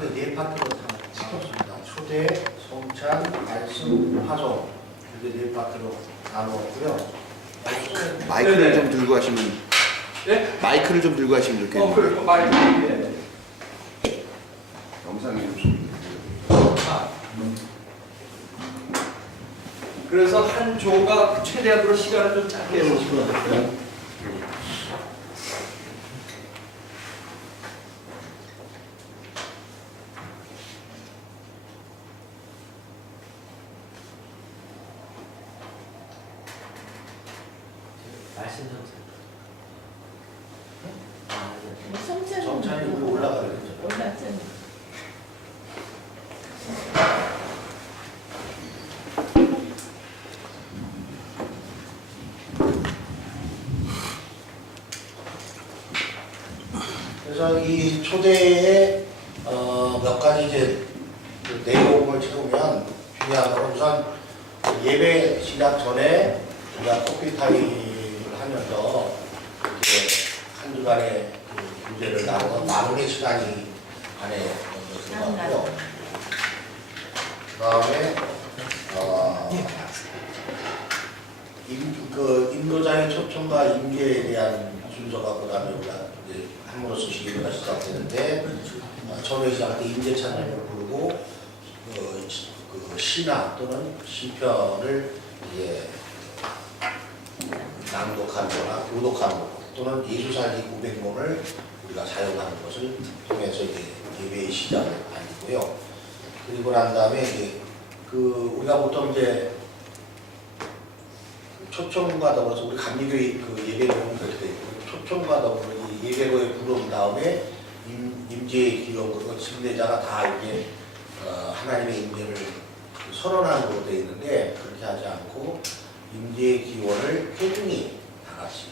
크게 네 파트로 나눴습니다. 초대, 성찬, 말씀, 파송 이렇게 네 파트로 나누었고요. 마이크를 네네. 좀 들고 하시면 네? 마이크를 좀 들고 하시면 좋겠네요. 그래, 마이크. 네. 영상이 좀 그래서 한 조가 최대한으로 시간을 좀 짧게 해주시면 돼요. 말씀 성찬. 성찬이 성찬이 위로 올라가야 되죠. 올랐잖아. 그래서 이 초대에 몇 가지 이제 그 내용을 채우면 중요한 건 우선 예배 시작 전에 우리가 커피 타임을 하면서 이렇게 한 주간의 그 문제를 나누는 시간이 안에 먼저 들어갔고요. 그 다음에 인도자의 초청과 임계에 대한 순서가 그 다음에 우리가 이제 함으로써 예배가 시작되는데 처음에 시작할 때 임재 찬양을 부르고 그 시나 또는 시편을 이제 낭독하는 거나 교독하는 거 또는 예수 살기 900문을 우리가 사용하는 것을 통해서 이제 예배의 시작을 알리고요. 그리고 난 다음에 이제 그 우리가 보통 이제 초청과 더불어서 우리 감리교회 그 예배를 보면 그렇게 되어 있고 초청과 더불어 이 예배로에 부른 다음에 임재의 기원 그리고 침례자가 다 이제 하나님의 임재를 선언하는 걸로 되어 있는데 그렇게 하지 않고 임재의 기원을 회중이 다 같이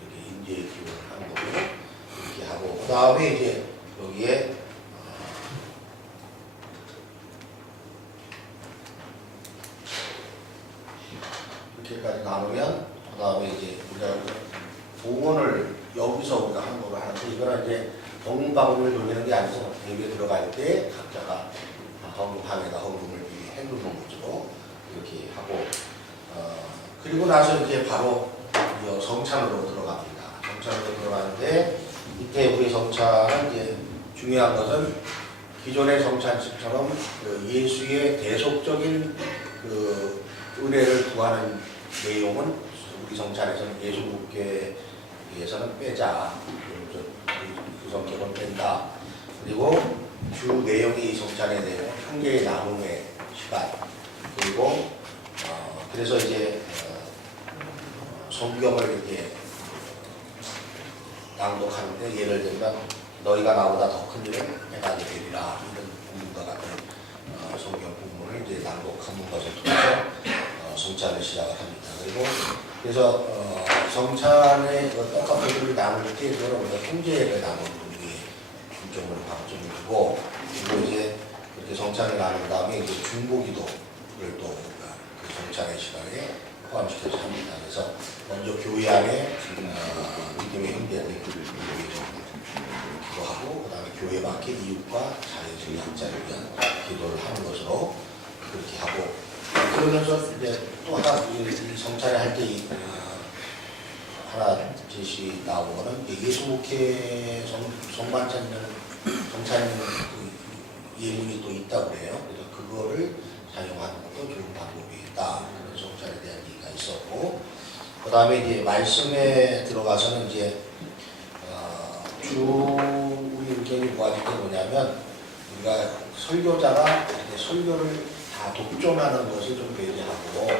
이렇게 임재의 기원을 하는 거고 이렇게 하고 그 다음에 이제 여기에 이렇게까지 나누면 그 다음에 이제 우리가 봉헌을 여기서 우리가 하는 거로 하는데 이거는 이제 헌금방울을 돌리는 게 아니고 예배 들어갈 때 각자가 방에다 헌금을 미리 해두는 것으로 이렇게 하고 그리고 나서 이제 바로 성찬으로 들어갑니다. 성찬으로 들어가는데 이때 우리 성찬은 이제 중요한 것은 기존의 성찬식처럼 그 예수의 대속적인 그 은혜를 구하는 내용은 우리 성찬에서는 예수 묻게 위해서는 빼자. 그 성격은 뺀다. 그리고 주 내용이 성찬의 내용, 한계의 나눔의 시간. 그리고 그래서 이제 성경을 이렇게 낭독하는데 예를 들면 너희가 나보다 더 큰 일을 해가게 되리라 이런 부분과 같은 성경 부분을 이제 낭독하는 것을 통해서 성찬을 시작을 합니다. 그리고 그래서 성찬의 떡값을 나눌 때 그거는 우리가 통제를 나누는 분이 중점을 방점을 두고 그리고 이제 그렇게 성찬을 나눈 다음에 이제 중보기도를 또 그 성찬의 시간에 포함시켜서 합니다. 그래서 먼저 교회 안에 믿음의 형제들 기도하고 그 다음에 교회 밖에 이웃과 자연스러운 약자를 위한 기도를 하는 것으로 그렇게 하고 그러면서 이제 또 하나 이 성찬을 할 때 하나 제시 나온 거는 예수 목회 성찬 그 예문이 또 있다고 그래요. 그래서 그거를 사용하는 것도 좋은 방법이다. 그런 성찬에 대한 얘기가 있었고 그 다음에 이제 말씀에 들어가서는 이제 우리 의견이 모아진 게 뭐냐면 우리가 설교자가 설교를 다 독점하는 것을 좀 배제하고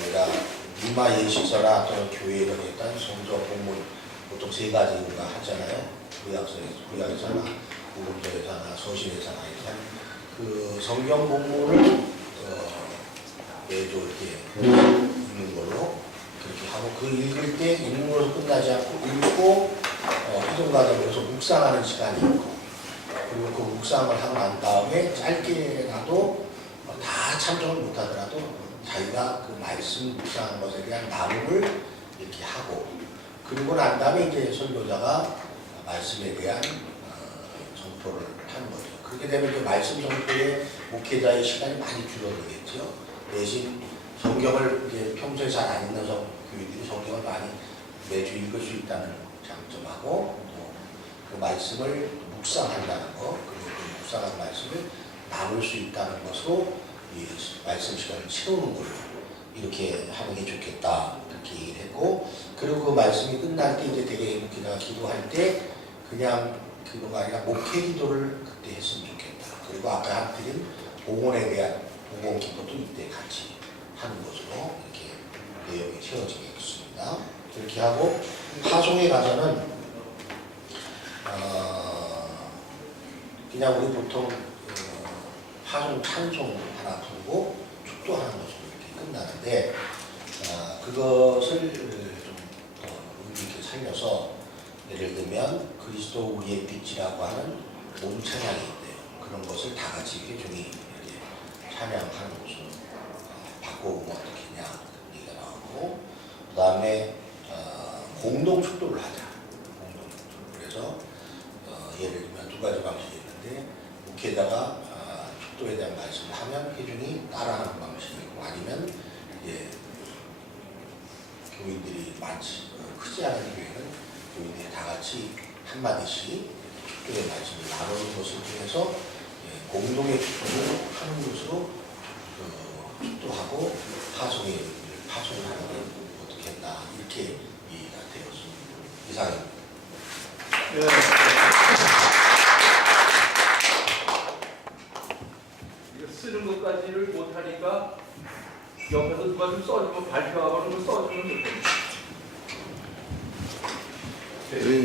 우리가 이마 예식서나 또는 교회에 일단 성적 본문 보통 세 가지 우리가 하잖아요. 구약에서나 구문서에서나 서신에서나 일단 그 성경 본문을 매주 이렇게 읽는 걸로 그렇게 하고 그 읽을 때 읽는 걸로 끝나지 않고 읽고 회전 과정에서 묵상하는 시간이 있고 그리고 그 묵상을 하고 난 다음에 짧게라도 다 참석을 못하더라도 자기가 그 말씀 묵상하는 것에 대한 나눔을 이렇게 하고 그리고 난 다음에 이제 설교자가 말씀에 대한 선포를 하는 거죠. 그렇게 되면 이제 말씀 선포에 목회자의 시간이 많이 줄어들겠죠. 대신 성경을 이제 평소에 잘 안 읽는 교인들이 성경을 많이 매주 읽을 수 있다는 장점하고 또 그 말씀을 묵상한다는 거, 그리고 그 묵상한 말씀을 나눌 수 있다는 것으로 이 말씀 시간을 채우는 걸로 이렇게 하는 게 좋겠다 이렇게 얘기를 했고, 그리고 그 말씀이 끝날 때 이제 되게 목회자가 기도할 때 그냥 기도가 아니라 목회 기도를 그때 했으면 좋겠다. 그리고 아까 드린 봉헌에 대한 봉헌 기도도 이때 같이 하는 것으로 이렇게 내용이 채워지겠습니다. 이렇게 하고 파송에 가서는 그냥 우리 보통 파송 찬송 하나 부르고 축도하는 것으로 이렇게 끝나는데 그것을 좀 더 의미 있게 살려서 예를 들면 그리스도 우리의 빛이라고 하는 몸 찬양이 있대요. 그런 것을 다 같이 회중이 이렇게 찬양하는 것으로 바꿔보면 어떻겠냐 그런 얘기가 나오고, 그 다음에 공동 축도를 하자. 공동 축도. 그래서 예를 들면 두 가지 방식이 있는데 목회자가 축도에 대한 말씀을 하면 회중이 따라하는 방식이 있고, 아니면 이제 교인들이 많지 크지 않은 교회는 교인들이 다 같이 한마디씩 축도의 말씀을 나누는 것을 통해서 공동의 축도를 하는 것으로 축도하고 파송의 의미를 파송하는 게 어떻게 했나 이렇게 얘기가 되었습니다. 이상입니다. 이거 쓰는 것까지를 못하니까 옆에서 누가 좀 써주면 발표하고 좀 써주면 좋겠네.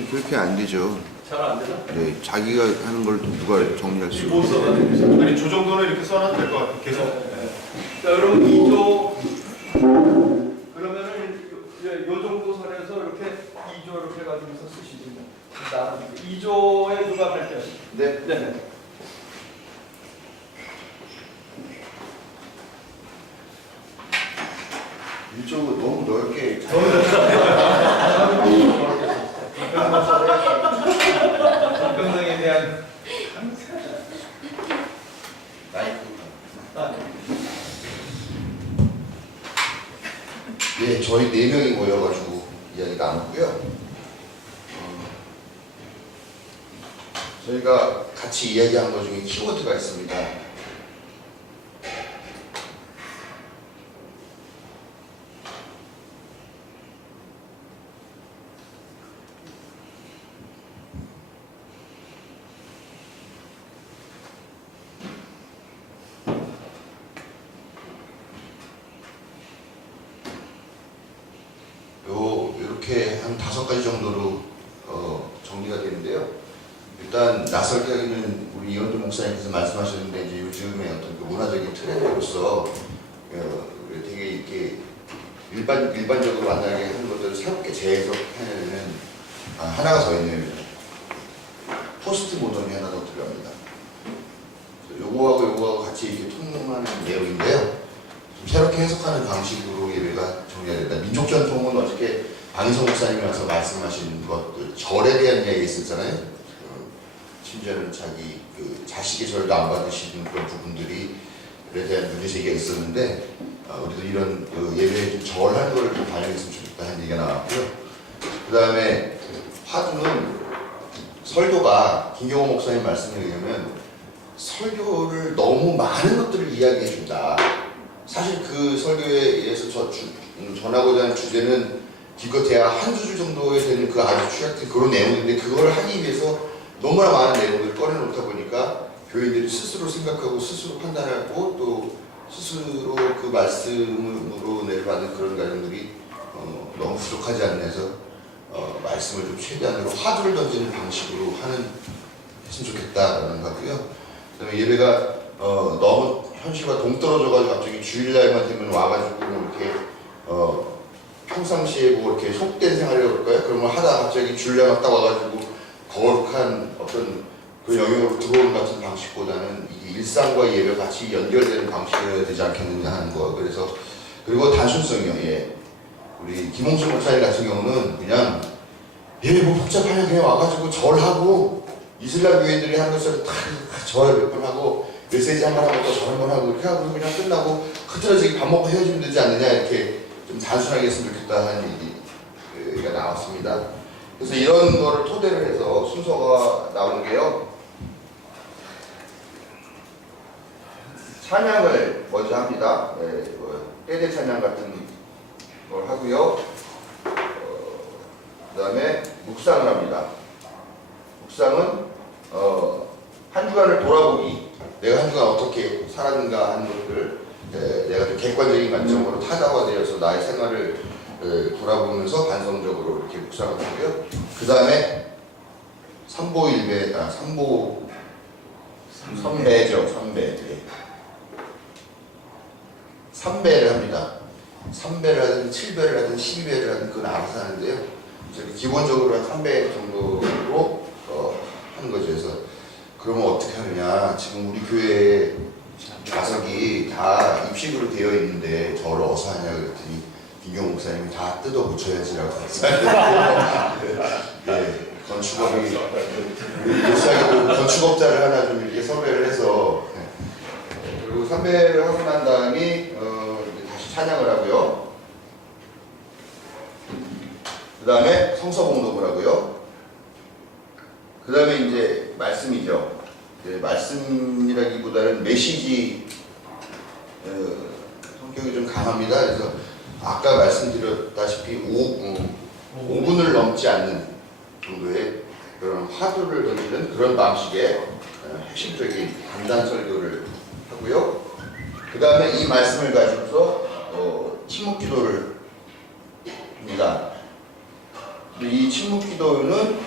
그렇게 안 되죠. 잘 안 되나? 네, 자기가 하는 걸 또 누가 정리할 수 못 있어요. 써가지고. 아니 저 정도는 이렇게 써놔도 될 것 같아요. 계속. 자, 여러분 2조 그러면은 요 정도 선에서 이렇게 2조 이렇게 가지고서 쓰시죠. 2조에 누가 발표하시죠? 네. 네. 이쪽은 너무 넓게 건강에 대한 예, 저희 4명이 모여가지고 이야기 나눴고요. 저희가 같이 이야기한 것 중에 키워드가 있습니다. 이렇게 한 5가지 정도로 정리가 되는데요. 일단 나설가기는 우리 이현주 목사님께서 말씀하셨는데 이제 요즘에 어떤 그 문화적인 트렌드로서 되게 이렇게 일반적으로 만나게 하는 것들을 새롭게 재해석하는 하나가 더 있는 포스트 모던이 하나 더 들어갑니다. 요거하고 같이 이렇게 통하는 내용인데요. 좀 새롭게 해석하는 방식으로 예배가 정리가 된다. 민족 전통은 어떻게 방희성 목사님이 와서 말씀하신 것들, 절에 대한 이야기 있었잖아요. 심지어는 자기 자식의 절도 안 받으시는 그런 부분들에 대한 문제 제기가 있었는데, 우리도 이런 예배에 좀 절하는 거를 좀 반영했으면 좋겠다 하는 얘기가 나왔고요. 그 다음에 화두는 설교가 김경호 목사님 말씀에 의하면 설교를 너무 많은 것들을 이야기해 준다. 사실 그 설교에 의해서 전하고자 하는 주제는 기껏해야 한두 줄 정도에 되는 그 아주 취약된 그런 내용인데, 그걸 하기 위해서 너무나 많은 내용을 꺼내놓다 보니까 교인들이 스스로 생각하고 스스로 판단하고 또 스스로 그 말씀으로 내려받는 그런 과정들이 너무 부족하지 않나 해서 말씀을 좀 최대한으로 화두를 던지는 방식으로 했으면 좋겠다라는 거고요. 그다음에 예배가 너무 현실과 동떨어져가지고 갑자기 주일날만 되면 와가지고 이렇게 평상시에 뭐 이렇게 속된 생활이라고 그럴까요? 그런 걸 하다가 갑자기 주일날만 딱 와가지고 거룩한 어떤 그 영역으로 들어오는 같은 방식보다는 이 일상과 예배가 같이 연결되는 방식이어야 되지 않겠느냐 하는 거. 그래서 그리고 단순성이요. 예. 우리 김홍수 목사님 같은 경우는 그냥 뭐 복잡하게 그냥 와가지고 절하고 이슬람 교인들이 하는 것을 다 저를 몇 번 하고 메시지 한 번 하고 또 저 한 번 하고 이렇게 하고 그냥 끝나고 흐트러지게 밥 먹고 헤어지면 되지 않느냐 이렇게 좀 단순하게 했으면 좋겠다 하는 얘기가 나왔습니다. 그래서 이런 거를 토대로 해서 순서가 나온 게요. 찬양을 먼저 합니다. 네, 떼대 찬양 같은 걸 하고요. 그 다음에 묵상을 합니다. 묵상은 한 주간을 돌아보기, 내가 한 주간 어떻게 살았는가 하는 것들, 내가 좀 객관적인 관점으로 타자가 되어서 나의 생활을 돌아보면서 반성적으로 이렇게 묵상을 하고요. 그 다음에 삼보일배, 선배죠, 선배. 삼배를 합니다. 3배를 하든 7배를 하든 12배를 하든 그건 알아서 하는데요. 기본적으로 한 3배 정도로 하는 거죠. 그래서 그러면 어떻게 하느냐. 지금 우리 교회 좌석이 다 입식으로 되어 있는데 저를 어디서 하냐 그랬더니 김경 목사님이 다 뜯어 고쳐야지라고 네, 건축업이 건축업자를 하나 좀 이렇게 섭외를 해서 그리고 3배를 하고 난 다음에 다시 찬양을 하고요. 그 다음에 성서봉독을 하고요. 그 다음에 이제 말씀이죠. 말씀이라기보다는 메시지 성격이 좀 강합니다. 그래서 아까 말씀드렸다시피 5분을 넘지 않는 정도의 그런 화두를 던지는 그런 방식의 핵심적인 간단 설교를 하고요. 그 다음에 이 말씀을 가지고서 침묵 기도를 합니다. 이 침묵 기도는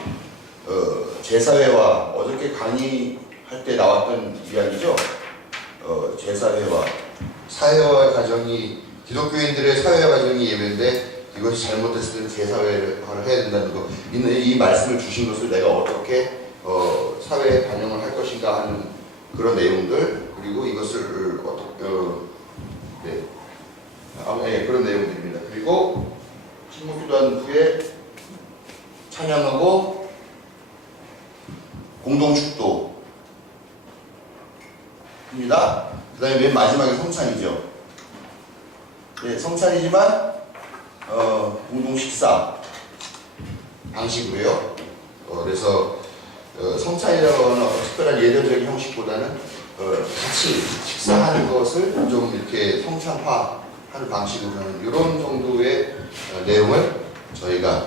제사회와 어저께 강의할 때 나왔던 이야기죠. 제사회와 사회와 가정이 기독교인들의 사회와 가정이 예배인데 이것이 잘못됐을 때는 제사회를 해야 된다는 거. 이 말씀을 주신 것을 내가 어떻게 사회에 반영을 할 것인가 하는 그런 내용들, 그리고 이것을 어떻게 그런 내용들입니다. 그리고 침묵 기도한 후에 찬양하고 공동 축도입니다. 그 다음에 맨 마지막에 성찬이죠. 네, 성찬이지만 공동 식사 방식으로요. 그래서 성찬이라고 하는 특별한 예전적인 형식보다는 같이 식사하는 것을 좀 이렇게 성찬화하는 방식으로 하는 이런 정도의 내용을 저희가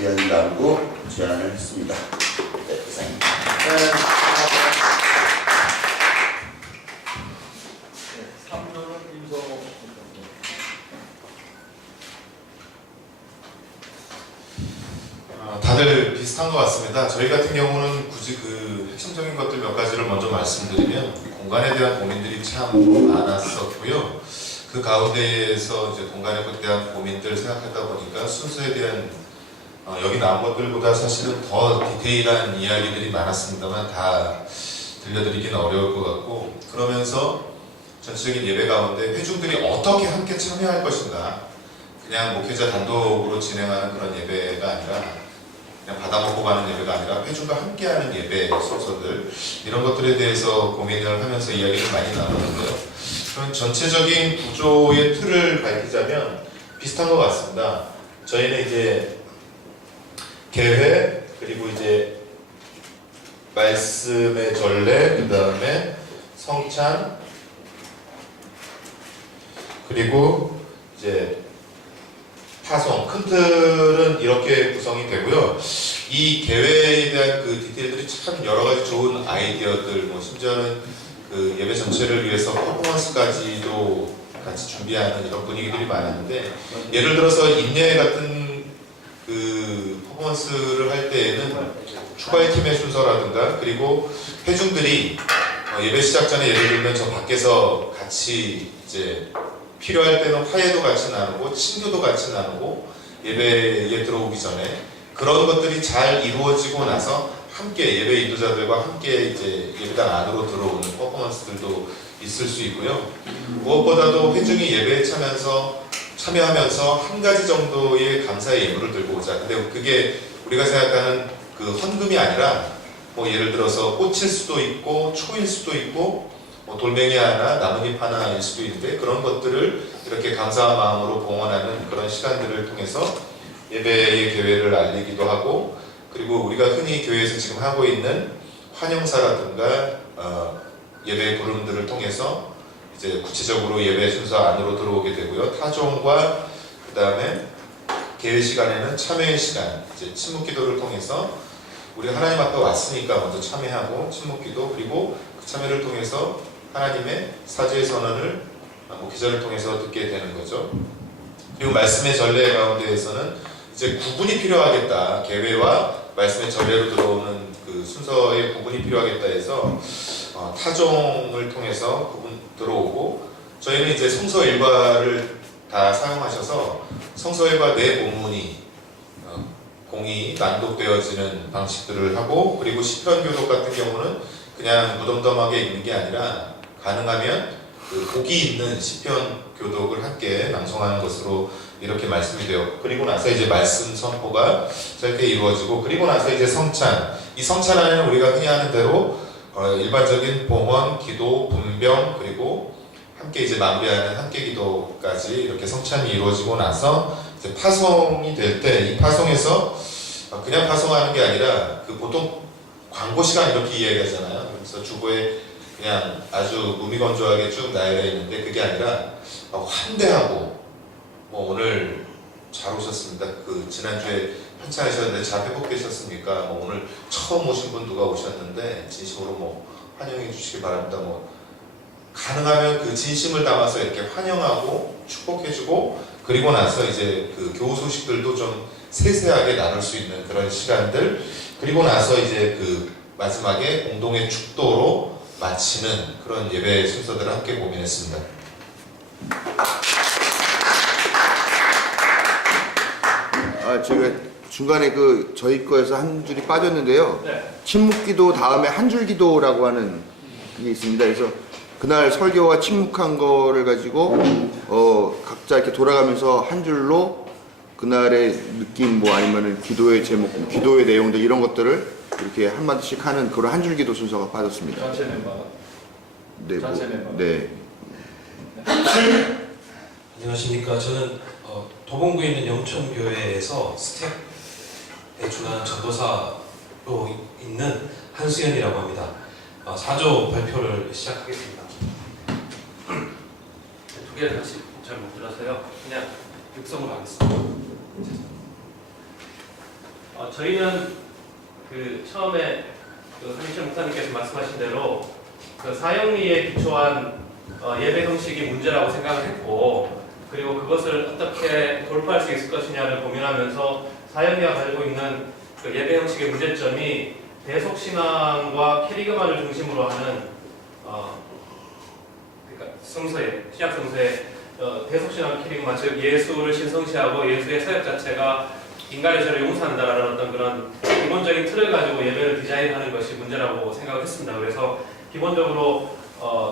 이야기 나누고 제안을 했습니다. 네, 이상입니다. 다들 비슷한 것 같습니다. 저희 같은 경우는 굳이 그 핵심적인 것들 몇 가지를 먼저 말씀드리면 공간에 대한 고민들이 참 많았었고요. 그 가운데에서 이제 공간에 대한 고민들 생각하다 보니까 순서에 대한 여기 나온 것들보다 사실은 더 디테일한 이야기들이 많았습니다만 다 들려드리기는 어려울 것 같고, 그러면서 전체적인 예배 가운데 회중들이 어떻게 함께 참여할 것인가, 그냥 목회자 단독으로 진행하는 그런 예배가 아니라 그냥 받아먹고 가는 예배가 아니라 회중과 함께하는 예배 순서들, 이런 것들에 대해서 고민을 하면서 이야기를 많이 나눴는데요. 그런 전체적인 구조의 틀을 밝히자면 비슷한 것 같습니다. 저희는 이제 개회, 그리고 이제 말씀의 전례, 그 다음에 성찬, 그리고 이제 파송, 큰 틀은 이렇게 구성이 되고요. 이 계획에 대한 그 디테일들이 참 여러 가지 좋은 아이디어들, 뭐 심지어는 그 예배 전체를 위해서 퍼포먼스까지도 같이 준비하는 이런 분위기들이 많았는데, 예를 들어서 인예회 같은 그 퍼포먼스를 할 때에는 추가의 팀의 순서라든가, 그리고 회중들이 예배 시작 전에 예를 들면 저 밖에서 같이 이제 필요할 때는 화해도 같이 나누고 친교도 같이 나누고 예배에 들어오기 전에 그런 것들이 잘 이루어지고 나서 함께 예배 인도자들과 함께 이제 예배당 안으로 들어오는 퍼포먼스들도 있을 수 있고요. 무엇보다도 회중이 예배에 참여하면서 한 가지 정도의 감사의 예물을 들고 오자. 근데 그게 우리가 생각하는 그 헌금이 아니라 뭐 예를 들어서 꽃일 수도 있고 초일 수도 있고 뭐 돌멩이 하나, 나뭇잎 하나일 수도 있는데 그런 것들을 이렇게 감사한 마음으로 봉헌하는 그런 시간들을 통해서 예배의 계획을 알리기도 하고 그리고 우리가 흔히 교회에서 지금 하고 있는 환영사라든가 예배 부름들을 통해서 이제 구체적으로 예배 순서 안으로 들어오게 되고요. 타종과 그 다음에 계회 시간에는 참회의 시간, 이제 침묵기도를 통해서 우리 하나님 앞에 왔으니까 먼저 참회하고 침묵기도 그리고 그 참회를 통해서 하나님의 사죄의 선언을 기절을 통해서 듣게 되는 거죠. 그리고 말씀의 전례 가운데에서는 이제 구분이 필요하겠다. 계회와 말씀의 전례로 들어오는 그 순서의 구분이 필요하겠다 해서 타종을 통해서 구분 들어오고 저희는 이제 성서 일과를 다 사용하셔서 성서 일과 내 본문이 공이 낭독되어지는 방식들을 하고 그리고 시편 교독 같은 경우는 그냥 무덤덤하게 읽는 게 아니라 가능하면 그 복이 있는 시편 교독을 함께 낭송하는 것으로 이렇게 말씀이 되어 그리고 나서 이제 말씀 선포가 짧게 이루어지고 그리고 나서 이제 성찬 이 성찬 안에는 우리가 흔히 하는 대로 일반적인 봉헌, 기도, 분병 그리고 함께 이제 마무리하는 함께 기도까지 이렇게 성찬이 이루어지고 나서 이제 파송이 될 때 이 파송에서 그냥 파송하는 게 아니라 그 보통 광고 시간 이렇게 이야기하잖아요. 그래서 주보에 그냥 아주 무미건조하게 쭉 나열해 있는데 그게 아니라 환대하고 뭐 오늘 잘 오셨습니다. 그 지난주에 한창하셨는데 잘 회복되셨습니까? 뭐 오늘 처음 오신 분 누가 오셨는데 진심으로 뭐 환영해 주시기 바랍니다. 뭐 가능하면 그 진심을 담아서 이렇게 환영하고 축복해주고 그리고 나서 이제 그 교우 소식들도 좀 세세하게 나눌 수 있는 그런 시간들 그리고 나서 이제 그 마지막에 공동의 축도로 마치는 그런 예배 순서들을 함께 고민했습니다. 제가 중간에 그 저희 거에서 한 줄이 빠졌는데요. 네. 침묵기도 다음에 한 줄 기도라고 하는 게 있습니다. 그래서 그날 설교와 침묵한 거를 가지고 각자 이렇게 돌아가면서 한 줄로 그날의 느낌 뭐 아니면은 기도의 제목, 기도의 내용들 이런 것들을 이렇게 한 마디씩 하는 그런 한 줄 기도 순서가 빠졌습니다. 전체 멤버. 네, 전체 멤버. 네. 안녕하십니까. 저는 도봉구에 있는 영천교회에서 스텝에 준하는 전도사로 있는 한수연이라고 합니다. 4조 발표를 시작하겠습니다. 두 개를 다시 잘 못 들어서요. 그냥 육성으로 하겠습니다. 저희는 그 처음에 그 한희철 목사님께서 말씀하신 대로 그 사형리에 기초한 예배 형식이 문제라고 생각을 했고 그리고 그것을 어떻게 돌파할 수 있을 것이냐를 고민하면서 사형리가 가지고 있는 그 예배 형식의 문제점이 대속신앙과 캐리그만을 중심으로 하는 그러니까 성서에 신약 성서에 대속신앙 캐리그만 즉 예수를 신성시하고 예수의 사역 자체가 인간의 죄를 용서한다라는 어떤 그런 기본적인 틀을 가지고 예배를 디자인하는 것이 문제라고 생각을 했습니다. 그래서 기본적으로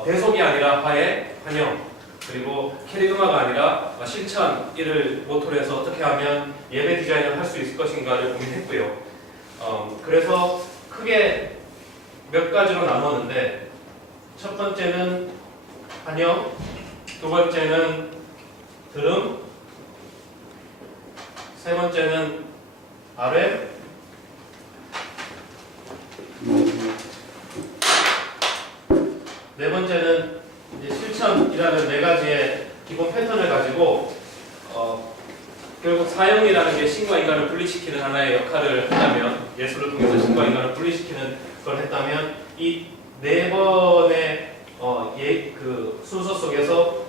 대속이 아니라 화해, 환영 그리고 캐리그마가 아니라 실천 이를 모토로 해서 어떻게 하면 예배 디자인을 할 수 있을 것인가를 고민했고요. 그래서 크게 몇 가지로 나눴는데 첫 번째는 환영, 두 번째는 들음, 세 번째는 RM, 네 번째는 이제 실천이라는 네 가지의 기본 패턴을 가지고 결국 사형이라는 게 신과 인간을 분리시키는 하나의 역할을 했다면 예수를 통해서 신과 인간을 분리시키는 걸 했다면 이 네 번의 그 순서 속에서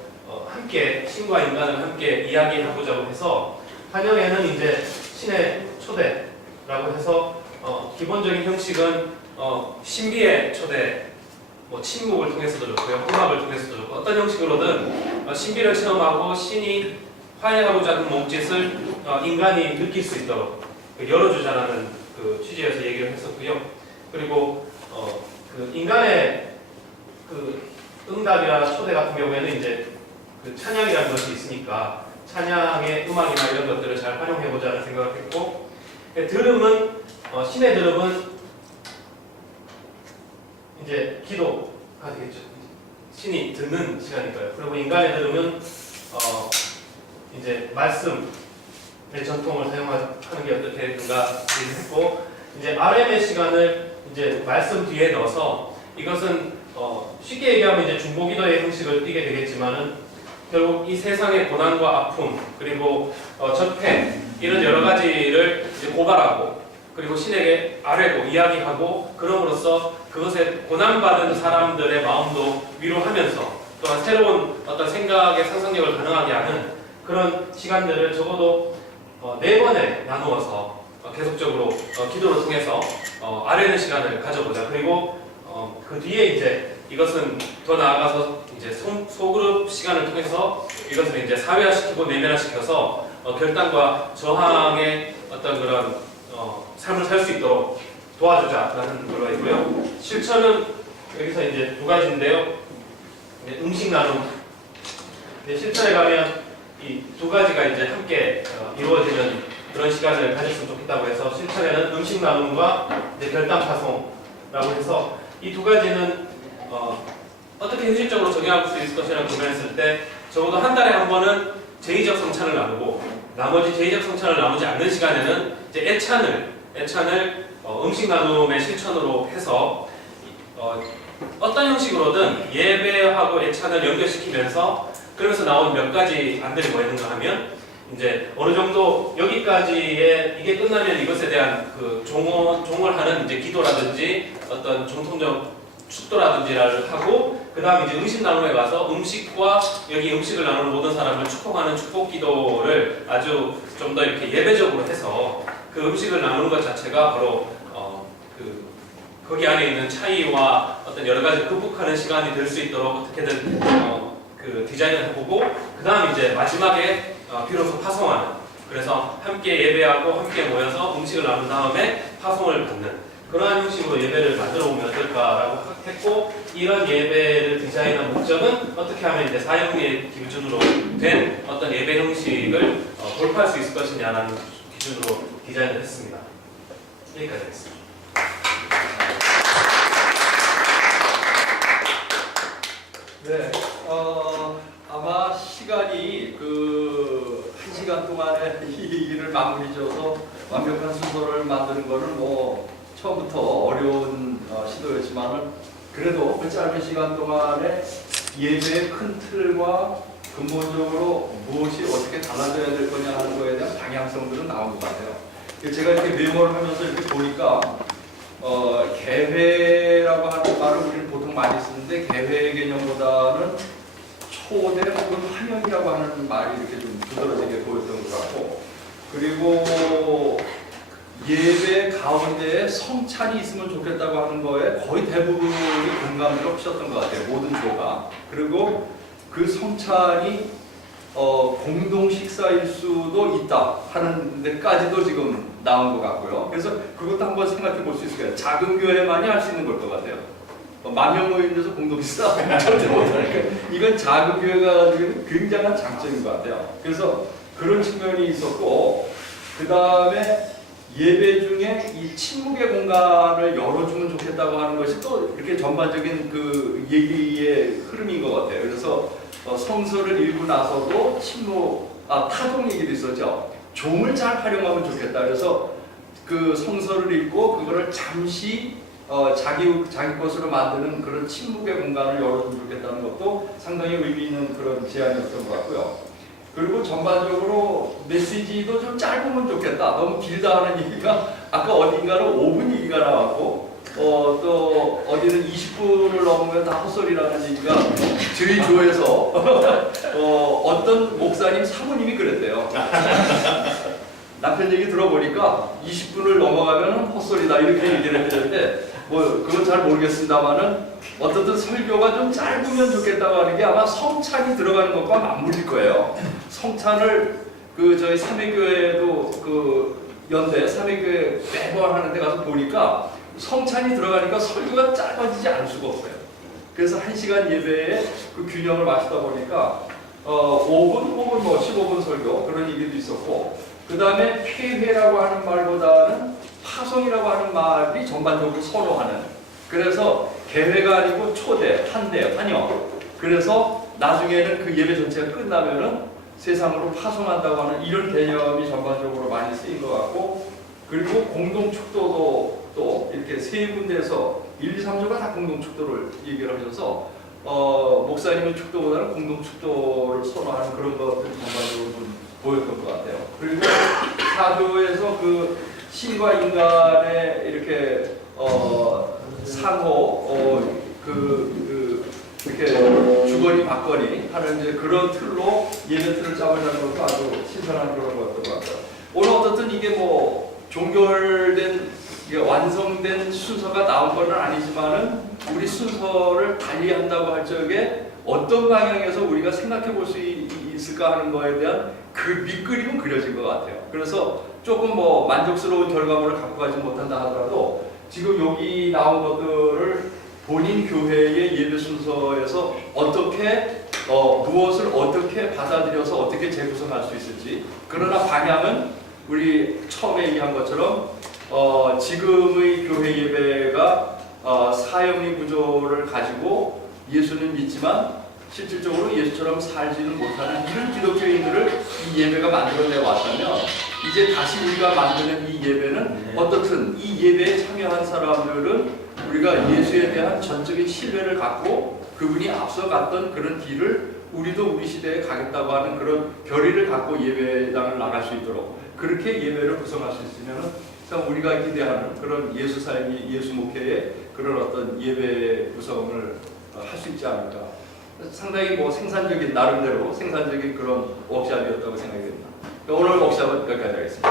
함께 신과 인간을 함께 이야기하고자 해서 환영에는 이제 신의 초대라고 해서 기본적인 형식은 신비의 초대 뭐 침묵을 통해서도 좋고요, 음악을 통해서도 좋고 어떤 형식으로든 신비를 체험하고 신이 화해하고자 하는 몸짓을 인간이 느낄 수 있도록 열어주자라는 그 취지에서 얘기를 했었고요. 그리고 그 인간의 그 응답이나 초대 같은 경우에는 이제 그 찬양이라는 것이 있으니까 찬양의 음악이나 이런 것들을 잘 활용해보자는 생각을 했고, 들음은 신의 들음은 이제 기도가 되겠죠. 신이 듣는 시간이니까요. 그리고 인간의 들음은 이제 말씀의 전통을 사용하는 게 어떻게든가 했고, 이제 RM의 시간을 이제 말씀 뒤에 넣어서 이것은 쉽게 얘기하면 이제 중보기도의 형식을 띠게 되겠지만은 결국 이 세상의 고난과 아픔 그리고 적폐 이런 여러 가지를 이제 고발하고 그리고 신에게 아뢰고 이야기하고 그럼으로써 그것에 고난받은 사람들의 마음도 위로하면서 또한 새로운 어떤 생각의 상상력을 가능하게 하는 그런 시간들을 적어도 4번에 나누어서 계속적으로 기도를 통해서 아뢰는 시간을 가져보자. 그리고 그 뒤에 이제 이것은 더 나아가서 이제 소그룹 시간을 통해서 이것을 이제 사회화시키고 내면화시켜서 결단과 저항의 어떤 그런 삶을 살 수 있도록 도와주자라는 걸로 있고요. 실천은 여기서 이제 2가지인데요. 음식 나눔. 실천에 가면 이 2가지가 이제 함께 이루어지는 그런 시간을 가졌으면 좋겠다고 해서 실천에는 음식 나눔과 이제 결단 파송라고 해서 이 2가지는 어떻게 현실적으로 적용할 수 있을 것이라고 고민했을 때 적어도 한 달에 한 번은 제의적 성찬을 나누고 나머지 제의적 성찬을 나누지 않는 시간에는 이제 애찬을 음식 나눔의 실천으로 해서 어떤 형식으로든 예배하고 애찬을 연결시키면서 그러면서 나온 몇 가지 안들이 뭐였는가 하면 이제 어느 정도 여기까지의 이게 끝나면 이것에 대한 그 종을 하는 이제 기도라든지 어떤 정통적 축도라든지를 하고 그 다음 이제 음식 나눔에 가서 음식과 여기 음식을 나누는 모든 사람을 축복하는 축복 기도를 아주 좀 더 이렇게 예배적으로 해서 그 음식을 나누는 것 자체가 바로 거기 안에 있는 차이와 어떤 여러 가지 극복하는 시간이 될 수 있도록 어떻게든 그 디자인을 해보고 그 다음 이제 마지막에 비로소 파송하는 그래서 함께 예배하고 함께 모여서 음식을 나눈 다음에 파송을 받는 그러한 형식으로 예배를 만들어 보면 어떨까라고 했고 이런 예배를 디자인한 목적은 어떻게 하면 이제 사형리의 기준으로 된 어떤 예배 형식을 돌파할 수 있을 것이냐라는 기준으로 디자인을 했습니다. 여기까지 하겠습니다. 네, 아마 시간이 그 1시간 동안에 이 일을 마무리 지어서 완벽한 순서를 만드는 거는 뭐 처음부터 어려운 시도였지만은 그래도 그 짧은 시간 동안에 예배의 큰 틀과 근본적으로 무엇이 어떻게 달라져야 될 거냐 하는 거에 대한 방향성들은 나온 것 같아요. 제가 이렇게 메모를 하면서 이렇게 보니까 개회라고 하는 말을 우리는 보통 많이 쓰는데 개회 개념보다는 초대 혹은 환영이라고 하는 말이 이렇게 좀 두드러지게 보였던 것 같고 그리고 예배 가운데에 성찬이 있으면 좋겠다고 하는 거에 거의 대부분이 공감을 하셨던 것 같아요. 모든 조가. 그리고 그 성찬이 공동 식사일 수도 있다 하는 데까지도 지금 나온 것 같고요. 그래서 그것도 한번 생각해 볼 수 있을 거예요. 작은 교회만이 할 수 있는 걸 것 같아요. 10,000명 모인 데서 공동 식사 절대 못하니까 이건 작은 교회가 가지고 굉장한 장점인 것 같아요. 그래서 그런 측면이 있었고 그 다음에 예배 중에 이 침묵의 공간을 열어주면 좋겠다고 하는 것이 또 이렇게 전반적인 그 얘기의 흐름인 것 같아요. 그래서 성서를 읽고 나서도 타종 얘기도 있었죠. 종을 잘 활용하면 좋겠다. 그래서 그 성서를 읽고 그거를 잠시 자기 것으로 만드는 그런 침묵의 공간을 열어주면 좋겠다는 것도 상당히 의미 있는 그런 제안이었던 것 같고요. 그리고 전반적으로 메시지도 좀 짧으면 좋겠다. 너무 길다 하는 얘기가 아까 어딘가는 5분 얘기가 나왔고 또 어디는 20분을 넘으면 다 헛소리라는 얘기가 저희 조에서 어떤 목사님 사모님이 그랬대요. 남편 얘기 들어보니까 20분을 넘어가면 헛소리다 이렇게 얘기를 했는데 뭐 그건 잘 모르겠습니다만은 어떻든 설교가 좀 짧으면 좋겠다고 하는 게 아마 성찬이 들어가는 것과 맞물릴 거예요. 성찬을 저희 삼회교회도 연대 삼회교회 매번 하는 데 가서 보니까 성찬이 들어가니까 설교가 짧아지지 않을 수가 없어요. 그래서 1시간 예배에 그 균형을 맞추다 보니까 5분 혹은 뭐 15분 설교 그런 얘기도 있었고 그 다음에 폐회라고 하는 말보다는 파송이라고 하는 말이 전반적으로 선호하는 그래서 개회가 아니고 초대, 환대, 환영. 그래서 나중에는 그 예배 전체가 끝나면은 세상으로 파송한다고 하는 이런 개념이 전반적으로 많이 쓰인 것 같고, 그리고 공동 축도도 또 이렇게 세 군데에서 1, 2, 3조가 다 공동 축도를 얘기를 하셔서 목사님은 축도보다는 공동 축도를 선호하는 그런 것들이 전반적으로 좀 보였던 것 같아요. 그리고 4조에서 그 신과 인간의 이렇게 상호 이렇게 주거니 받거니 하는 이제 그런 틀로 예배 틀을 잡으려는 것도 아주 신선한 그런 거였던 것 같아요. 오늘 어떻든 이게 뭐 종결된 이게 완성된 순서가 나온 건 아니지만은 우리 순서를 달리한다고 할 적에 어떤 방향에서 우리가 생각해 볼 수 있을까 하는 거에 대한 그 밑그림은 그려진 것 같아요. 그래서 조금 뭐 만족스러운 결과물을 갖고 가지 못한다 하더라도 지금 여기 나온 것들을 본인 교회의 예배 순서에서 어떻게 무엇을 어떻게 받아들여서 어떻게 재구성할 수 있을지, 그러나 방향은 우리 처음에 얘기한 것처럼 지금의 교회 예배가 사형의 구조를 가지고 예수는 믿지만 실질적으로 예수처럼 살지는 못하는 이런 기독교인들을 이 예배가 만들어내 왔다면, 이제 다시 우리가 만드는 이 예배는 어떻든 이 예배에 참여한 사람들은 우리가 예수에 대한 전적인 신뢰를 갖고 그분이 앞서갔던 그런 길을 우리도 우리 시대에 가겠다고 하는 그런 결의를 갖고 예배당을 나갈 수 있도록 그렇게 예배를 구성할 수 있으면 참 우리가 기대하는 그런 예수 삶이, 예수 목회의 그런 어떤 예배 구성을 할 수 있지 않을까. 상당히 뭐 생산적인, 나름대로 생산적인 그런 워크숍이었다고 생각이 됩니다. 오늘 워크숍은 여기까지 하겠습니다.